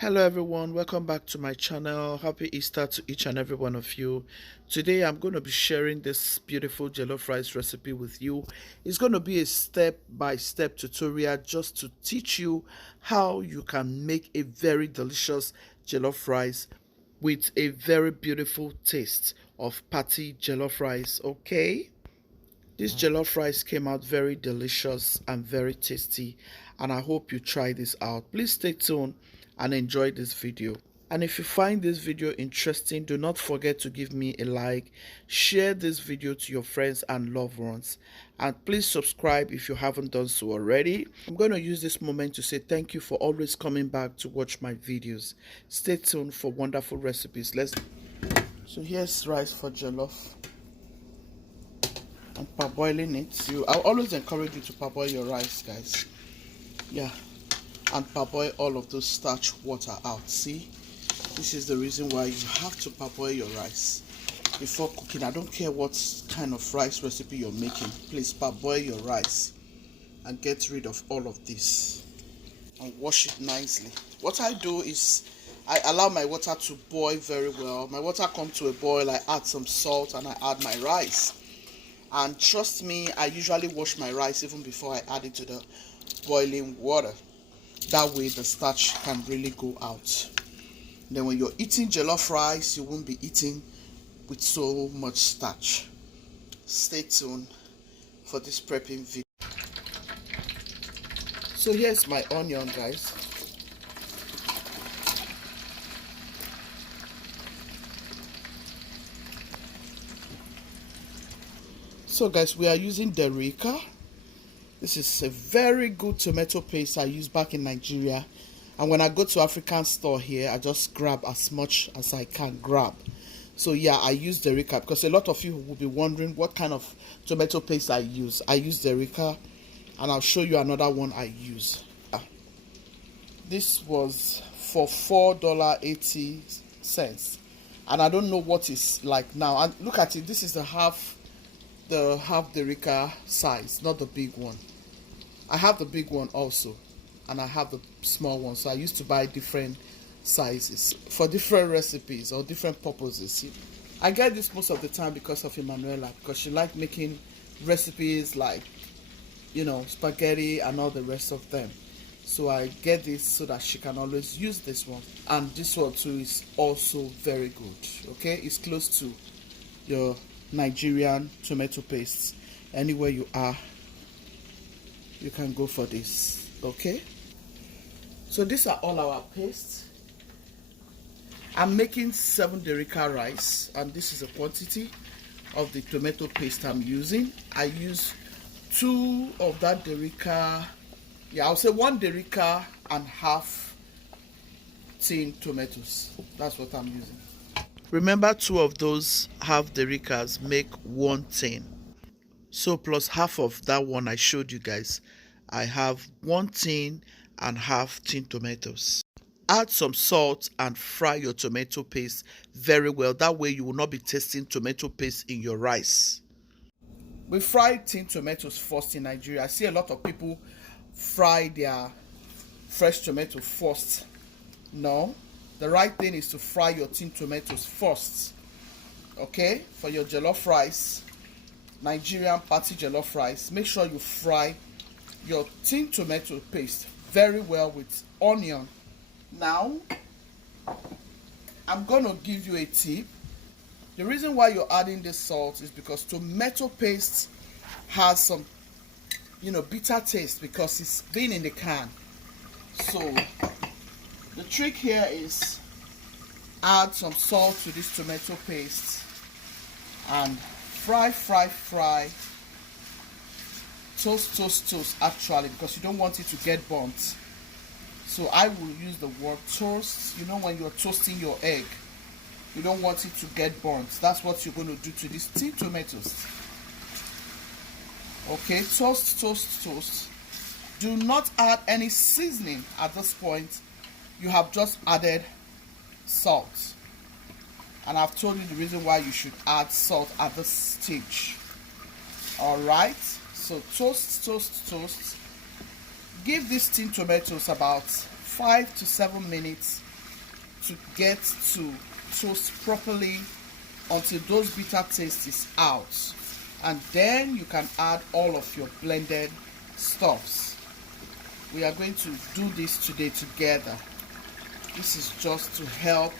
Hello everyone, welcome back to my channel. Happy Easter to each and every one of you. Today I'm going to be sharing this beautiful jollof rice recipe with you. It's going to be a step-by-step tutorial just to teach you how you can make a very delicious jollof rice with a very beautiful taste of patty jollof rice, okay? This jollof rice came out very delicious and very tasty, and I hope you try this out. Please stay tuned and enjoy this video. And if you find this video interesting, do not forget to give me a like, share this video to your friends and loved ones, and please subscribe if you haven't done so already. I'm going to use this moment to say thank you for always coming back to watch my videos. Stay tuned for wonderful recipes. So here's rice for jollof. I'm parboiling it. I'll always encourage you to parboil your rice, guys. Yeah, and parboil all of those starch water out. See, this is the reason why you have to parboil your rice before cooking. I don't care what kind of rice recipe you're making, please parboil your rice and get rid of all of this and wash it nicely. What I do is I allow my water to boil very well. My water comes to a boil, I add some salt and I add my rice. And trust me, I usually wash my rice even before I add it to the boiling water. That way the starch can really go out. Then when you're eating jollof rice, you won't be eating with so much starch. Stay tuned for this prepping video. So here's my onion, guys. So guys, we are using Derica. This is a very good tomato paste I used back in Nigeria. And when I go to African store here, I just grab as much as I can grab. So yeah, I use Derica because a lot of you will be wondering what kind of tomato paste I use. I use Derica, and I'll show you another one I use. This was for $4.80. And I don't know what it's like now. And look at it, this is the half Derica size, not the big one. I have the big one also, and I have the small one, so I used to buy different sizes for different recipes or different purposes. I get this most of the time because of Emanuela, because she likes making recipes like, you know, spaghetti and all the rest of them. So I get this so that she can always use this one. And this one too is also very good. Okay, it's close to your Nigerian tomato paste. Anywhere you are, you can go for this. Okay, so these are all our pastes. I'm making 7 Derica rice, and this is a quantity of the tomato paste I'm using. I use 2 of that Derica. Yeah, I'll say 1 Derica and half tin tomatoes. That's what I'm using. Remember, 2 of those half Dericas make 1 tin. So plus half of that one I showed you guys, I have 1 tin and half tin tomatoes. Add some salt and fry your tomato paste very well. That way you will not be tasting tomato paste in your rice. We fry tin tomatoes first in Nigeria. I see a lot of people fry their fresh tomato first. No, the right thing is to fry your tin tomatoes first. Okay, for your jollof rice, Nigerian party jollof rice, make sure you fry your tin tomato paste very well with onion. Now, I'm gonna give you a tip. The reason why you're adding this salt is because tomato paste has some, you know, bitter taste because it's been in the can. So the trick here is add some salt to this tomato paste and fry, toast actually, because you don't want it to get burnt. So I will use the word toast. You know, when you're toasting your egg, you don't want it to get burnt. That's what you're going to do to these tin tomatoes. Okay, toast. Do not add any seasoning at this point. You have just added salt, and I've told you the reason why you should add salt at this stage. Alright, so toast. Give these tin tomatoes about 5 to 7 minutes to get to toast properly until those bitter taste is out, and then you can add all of your blended stuffs. We are going to do this today together. This is just to help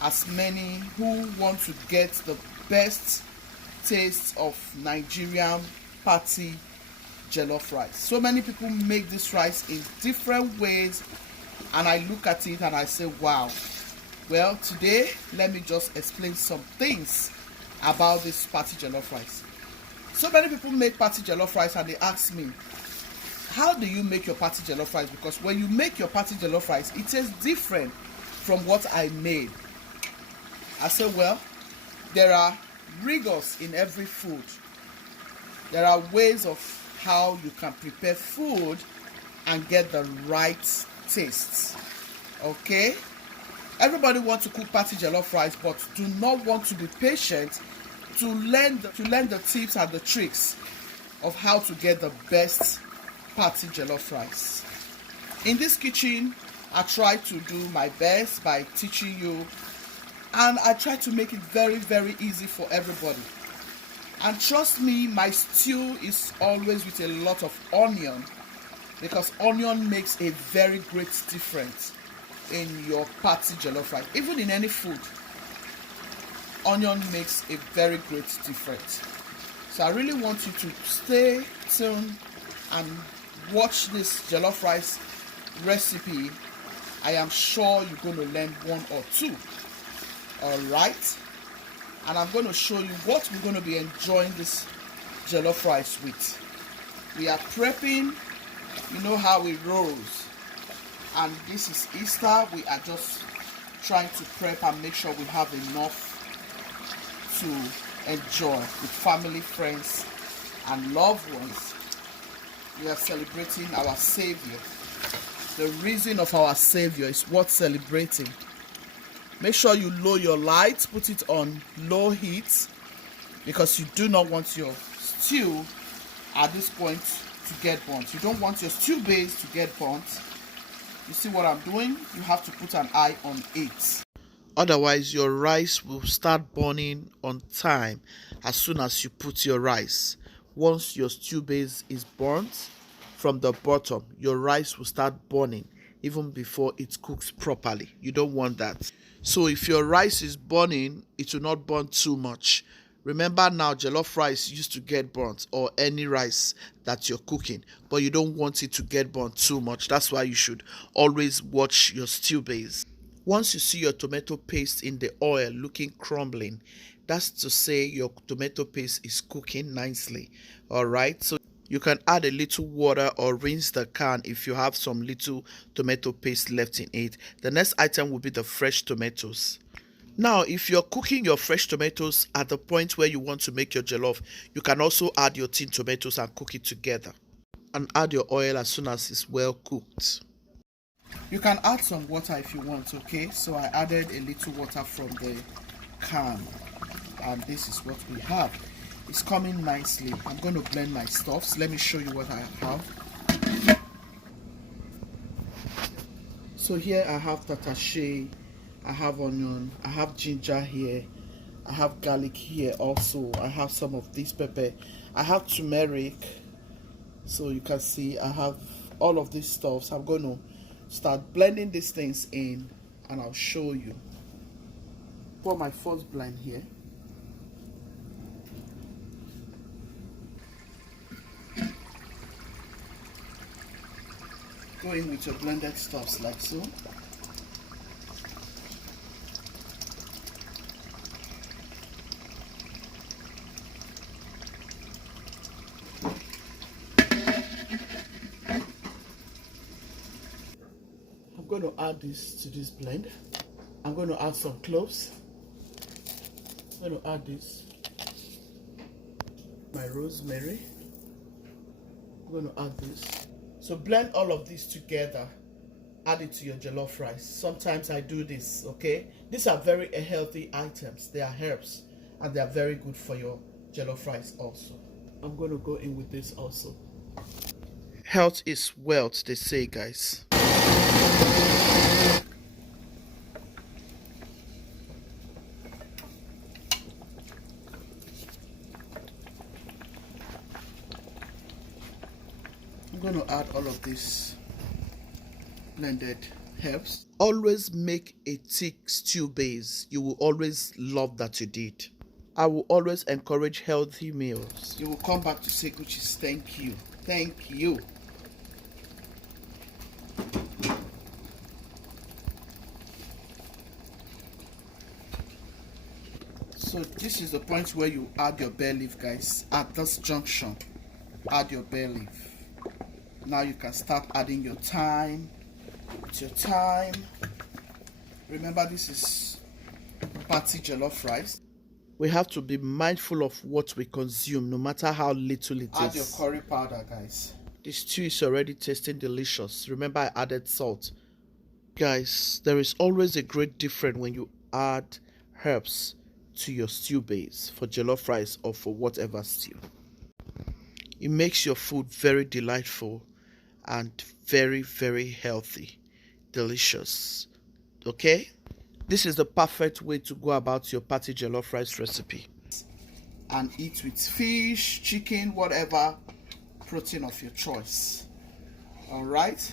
as many who want to get the best taste of Nigerian party jollof rice. So many people make this rice in different ways, and I look at it and I say, wow. Well, today let me just explain some things about this party jollof rice. So many people make party jollof rice and they ask me, how do you make your party jollof rice? Because when you make your party jollof rice, it tastes different from what I made. I say, well, there are rigors in every food. There are ways of how you can prepare food and get the right taste. Okay? Everybody wants to cook party jollof rice, but do not want to be patient to learn the tips and the tricks of how to get the best party jollof rice. In this kitchen, I try to do my best by teaching you, and I try to make it very, very easy for everybody. And trust me, my stew is always with a lot of onion, because onion makes a very great difference in your party jollof rice. Even in any food, onion makes a very great difference. So I really want you to stay tuned and watch this jollof rice recipe. I am sure you're going to learn one or two. Alright, and I'm going to show you what we're going to be enjoying this jollof rice with. We are prepping, you know how it rolls, and this is Easter. We are just trying to prep and make sure we have enough to enjoy with family, friends and loved ones. We are celebrating our Savior. The reason of our Savior is worth celebrating. Make sure you lower your lights, put it on low heat, because you do not want your stew at this point to get burnt. You don't want your stew base to get burnt. You see what I'm doing? You have to put an eye on it. Otherwise, your rice will start burning on time as soon as you put your rice. Once your stew base is burnt from the bottom, your rice will start burning even before it cooks properly. You don't want that. So if your rice is burning, it will not burn too much. Remember now, jollof rice used to get burnt, or any rice that you're cooking, but you don't want it to get burnt too much. That's why you should always watch your stew base. Once you see your tomato paste in the oil looking crumbling, that's to say your tomato paste is cooking nicely. Alright, so you can add a little water or rinse the can if you have some little tomato paste left in it. The next item will be the fresh tomatoes. Now, if you're cooking your fresh tomatoes at the point where you want to make your jollof, you can also add your tin tomatoes and cook it together. And add your oil as soon as it's well cooked. You can add some water if you want, okay? So I added a little water from the can, and this is what we have. It's coming nicely. I'm going to blend my stuffs. Let me show you what I have. So here I have tatashe, I have onion, I have ginger here, I have garlic here also, I have some of this pepper, I have turmeric. So you can see I have all of these stuffs. I'm going to start blending these things in, and I'll show you. For my first blend here. Go in with your blended stuffs like so. I'm going to add this to this blend. I'm going to add some cloves. I'm going to add this, my rosemary. I'm going to add this. So blend all of this together, add it to your jollof rice. Sometimes I do this, okay? These are very healthy items. They are herbs, and they are very good for your jollof rice also. I'm going to go in with this also. Health is wealth, they say, guys. add all of these blended herbs. Always make a thick stew base. You will always love that you did. I will always encourage healthy meals. You will come back to say, which is thank you. Thank you. So this is the point where you add your bay leaf, guys. At this junction, add your bay leaf. Now you can start adding your thyme. With your thyme. Remember, this is party jollof rice. We have to be mindful of what we consume, no matter how little it is. Add your curry powder, guys. The stew is already tasting delicious. Remember, I added salt. Guys, there is always a great difference when you add herbs to your stew base for jollof rice or for whatever stew. It makes your food very delightful and very, very healthy, delicious. Okay, this is the perfect way to go about your party jollof rice recipe and eat with fish, chicken, whatever protein of your choice. All right,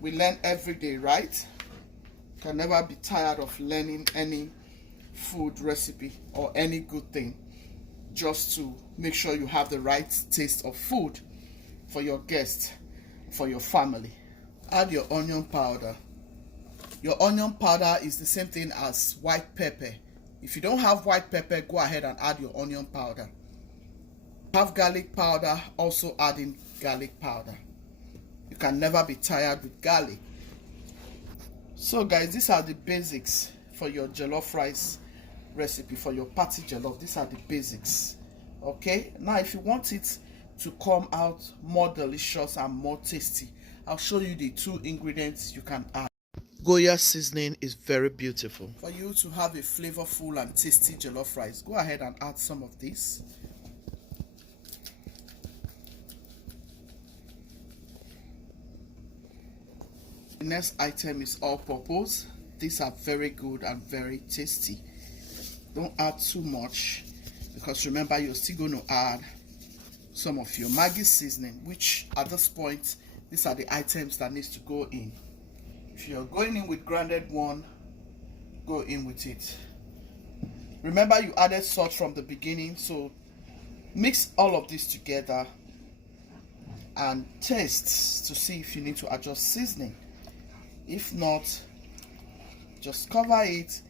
we learn every day, right? Can never be tired of learning any food recipe or any good thing, just to make sure you have the right taste of food for your guests, for your family. Add your onion powder. Your onion powder is the same thing as white pepper. If you don't have white pepper, go ahead and add your onion powder. Have garlic powder, also adding garlic powder. You can never be tired with garlic. So guys, these are the basics for your jollof rice recipe, for your party jollof. These are the basics. Okay, now if you want it to come out more delicious and more tasty, I'll show you the 2 ingredients you can add. Goya seasoning is very beautiful. For you to have a flavorful and tasty jollof rice, go ahead and add some of this. The next item is all-purpose. These are very good and very tasty. Don't add too much, because remember, you're still going to add some of your Maggi seasoning, which at this point, these are the items that needs to go in. If you're going in with grounded one, go in with it. Remember, you added salt from the beginning, so mix all of this together and taste to see if you need to adjust seasoning. If not, just cover it,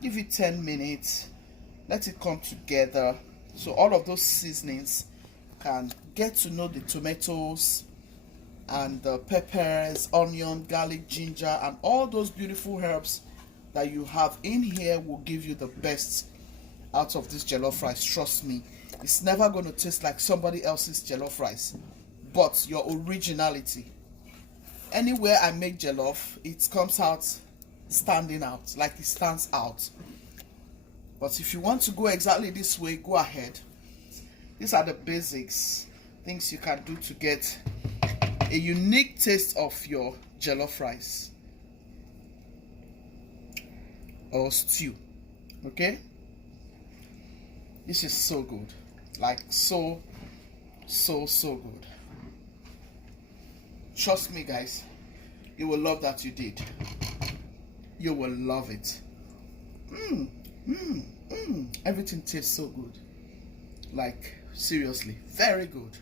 give it 10 minutes, let it come together, so all of those seasonings can get to know the tomatoes and the peppers, onion, garlic, ginger, and all those beautiful herbs that you have in here will give you the best out of this jollof rice. Trust me, it's never going to taste like somebody else's jollof rice, but your originality. Anywhere I make jollof, it comes out standing out, like it stands out. But if you want to go exactly this way, go ahead. These are the basics, things you can do to get a unique taste of your jollof rice or stew. Okay, this is so good, like so good. Trust me guys, you will love that you did. You will love it. Everything tastes so good, like seriously, very good.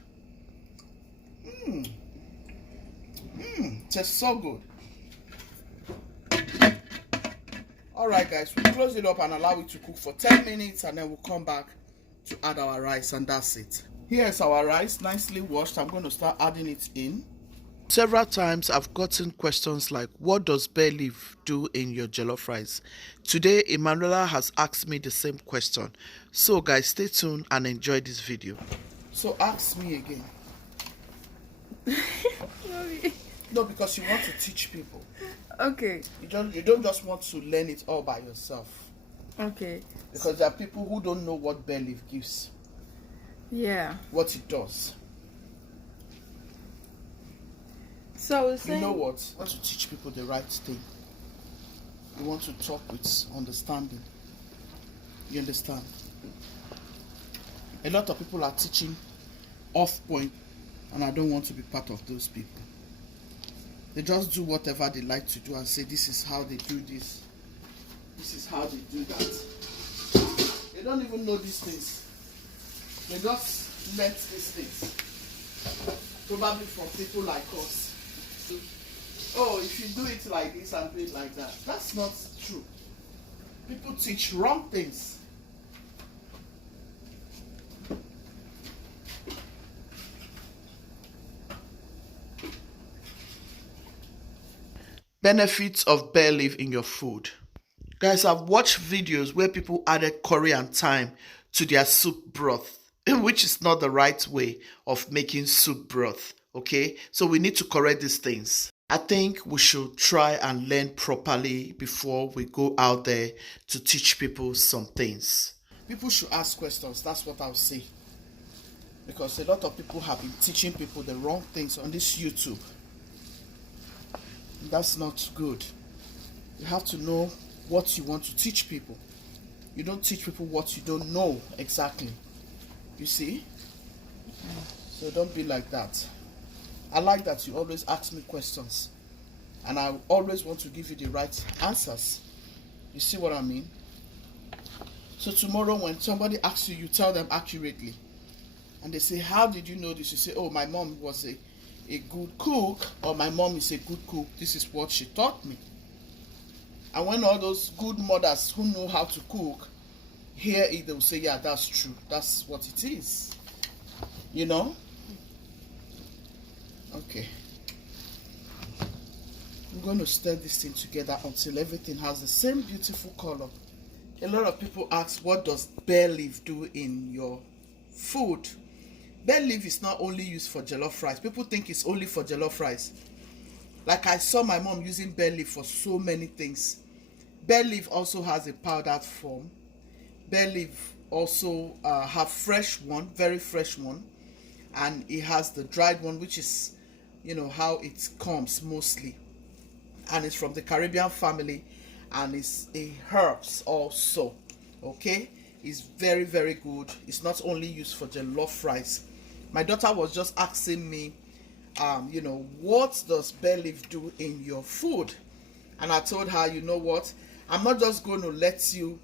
Tastes so good. Alright guys, we'll close it up and allow it to cook for 10 minutes, and then we'll come back to add our rice, and that's it. Here's our rice, nicely washed. I'm going to start adding it in. Several times I've gotten questions like, what does bay leaf do in your jollof rice? Today Emanuela has asked me the same question. So guys, stay tuned and enjoy this video. So ask me again. No, because you want to teach people. Okay. You don't just want to learn it all by yourself. Okay. Because there are people who don't know what bay leaf gives. Yeah. What it does. So you know what? You want to teach people the right thing. You want to talk with understanding. You understand? A lot of people are teaching off point And I don't want to be part of those people. They just do whatever they like to do and say this is how they do this. This is how they do that. They don't even know these things. They just learn these things. Probably from people like us. Oh, if you do it like this and do it like that. That's not true. People teach wrong things. Benefits of bay leaf in your food. Guys, I've watched videos where people added curry and thyme to their soup broth, which is not the right way of making soup broth. Okay, so we need to correct these things. I think we should try and learn properly before we go out there to teach people some things. People should ask questions, that's what I'll say. Because a lot of people have been teaching people the wrong things on this YouTube. That's not good. You have to know what you want to teach people. You don't teach people what you don't know exactly. You see? So don't be like that. I like that you always ask me questions. And I always want to give you the right answers. You see what I mean? So tomorrow when somebody asks you, you tell them accurately. And they say, how did you know this? You say, oh, my mom was a good cook, or my mom is a good cook. This is what she taught me. And when all those good mothers who know how to cook hear it, they will say, yeah, that's true. That's what it is. You know? Okay. I'm going to stir this thing together until everything has the same beautiful color. A lot of people ask, what does bay leaf do in your food? Bay leaf is not only used for jollof rice. People think it's only for jollof rice. Like I saw my mom using bay leaf for so many things. Bay leaf also has a powdered form. Bay leaf also have fresh one, very fresh one. And it has the dried one, which is, you know, how it comes mostly. And it's from the Caribbean family. And it's a herbs also. Okay? It's very, very good. It's not only used for jollof rice. My daughter was just asking me, you know, what does bay leaf do in your food? And I told her, you know what? I'm not just going to let you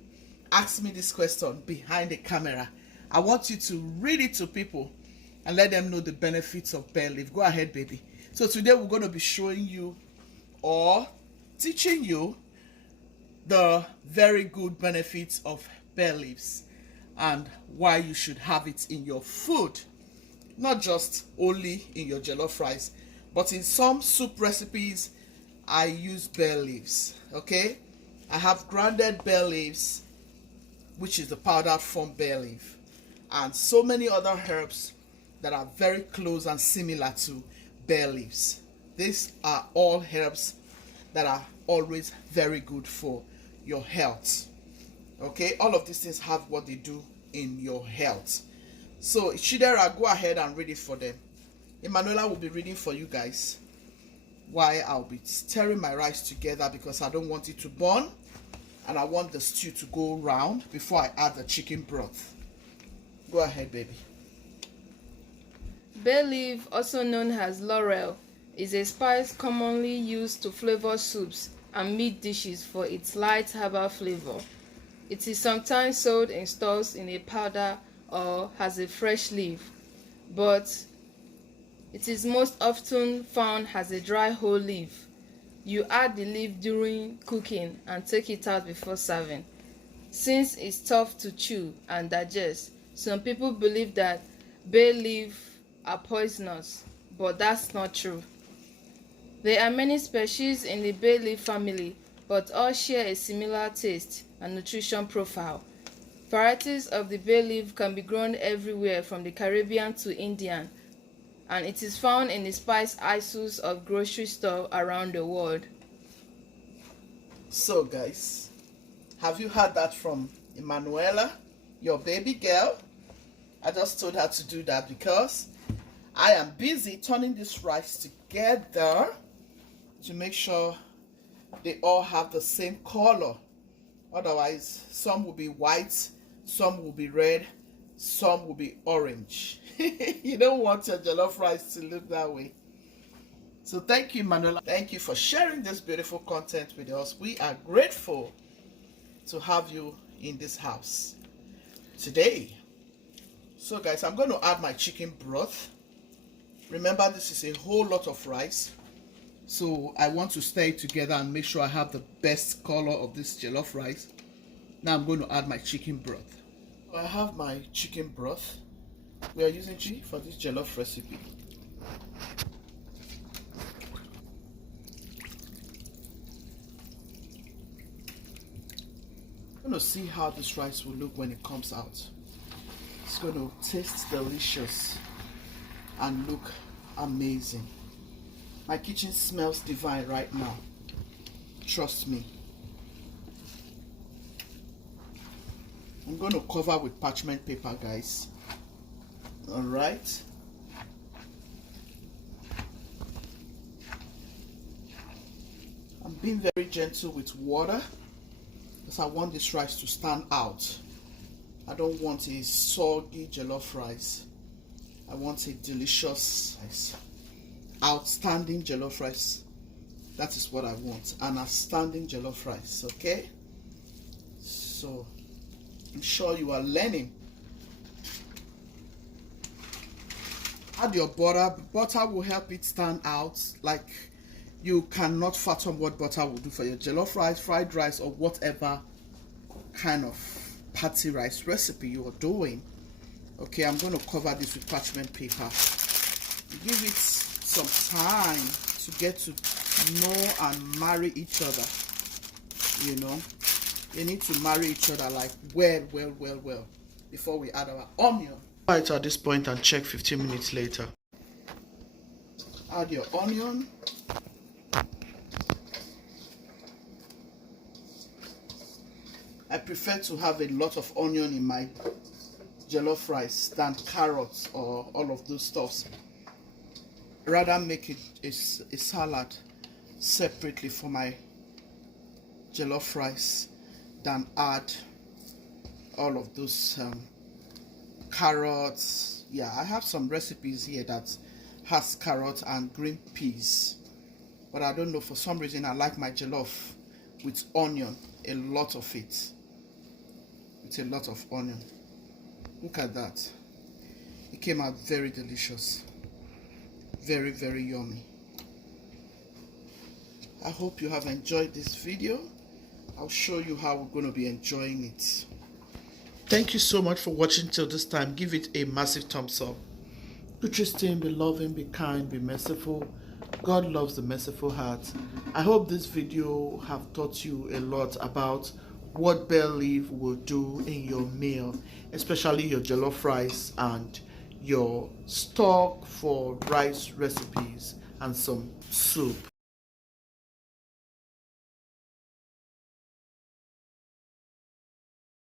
ask me this question behind the camera. I want you to read it to people and let them know the benefits of bay leaf. Go ahead, baby. So today we're going to be showing you or teaching you the very good benefits of bay leaves and why you should have it in your food. Not just only in your jollof rice, but in some soup recipes, I use bay leaves. Okay? I have grounded bay leaves, which is the powdered form bay leaf, and so many other herbs that are very close and similar to bay leaves. These are all herbs that are always very good for your health. Okay? All of these things have what they do in your health. So, Chidera, go ahead and read it for them. Emanuela will be reading for you guys while I'll be stirring my rice together because I don't want it to burn and I want the stew to go round before I add the chicken broth. Go ahead, baby. Bay leaf, also known as laurel, is a spice commonly used to flavor soups and meat dishes for its light herbal flavor. It is sometimes sold in stores in a powder or has a fresh leaf, but it is most often found as a dry whole leaf. You add the leaf during cooking and take it out before serving. Since it's tough to chew and digest, some people believe that bay leaf are poisonous, but that's not true. There are many species in the bay leaf family, but all share a similar taste and nutrition profile. Varieties of the bay leaf can be grown everywhere from the Caribbean to Indian, and it is found in the spice aisles of grocery stores around the world. So guys, have you heard that from Emanuela, your baby girl? I just told her to do that because I am busy turning this rice together to make sure they all have the same color. Otherwise, some will be white, some will be red, some will be orange. You don't want your jollof rice to look that way. So thank you, Manuela. Thank you for sharing this beautiful content with us. We are grateful to have you in this house today. So guys, I'm going to add my chicken broth. Remember, this is a whole lot of rice, so I want to stir it together and make sure I have the best color of this jollof rice. Now I'm going to add my chicken broth. I have my chicken broth. We are using G for this jollof recipe. I'm going to see how this rice will look when it comes out. It's going to taste delicious and look amazing. My kitchen smells divine right now. Trust me. I'm going to cover with parchment paper, guys. Alright. I'm being very gentle with water because I want this rice to stand out. I don't want a soggy jollof rice. I want a delicious, outstanding jollof rice. That is what I want. An outstanding jollof rice, okay? So, I'm sure you are learning. Add your butter. Butter will help it stand out. Like, you cannot fathom what butter will do for your jollof rice, fried rice, or whatever kind of patty rice recipe you are doing. Okay, I'm going to cover this with parchment paper. Give it some time to get to know and marry each other. You know, they need to marry each other like well before we add our onion. Right at this point and check 15 minutes later. Add your onion. I prefer to have a lot of onion in my jollof rice than carrots or all of those stuffs. Rather make it a salad separately for my jollof rice than add all of those carrots. Yeah, I have some recipes here that has carrots and green peas, but I don't know, for some reason I like my jollof with onion, a lot of it. It's a lot of onion. Look at that. It came out very delicious. Very yummy. I hope you have enjoyed this video. I'll show you how we're going to be enjoying it. Thank you so much for watching till this time. Give it a massive thumbs up. Be trusting, be loving, be kind, be merciful. God loves the merciful heart. I hope this video have taught you a lot about what Bayleaf will do in your meal, especially your jollof rice and your stock for rice recipes and some soup.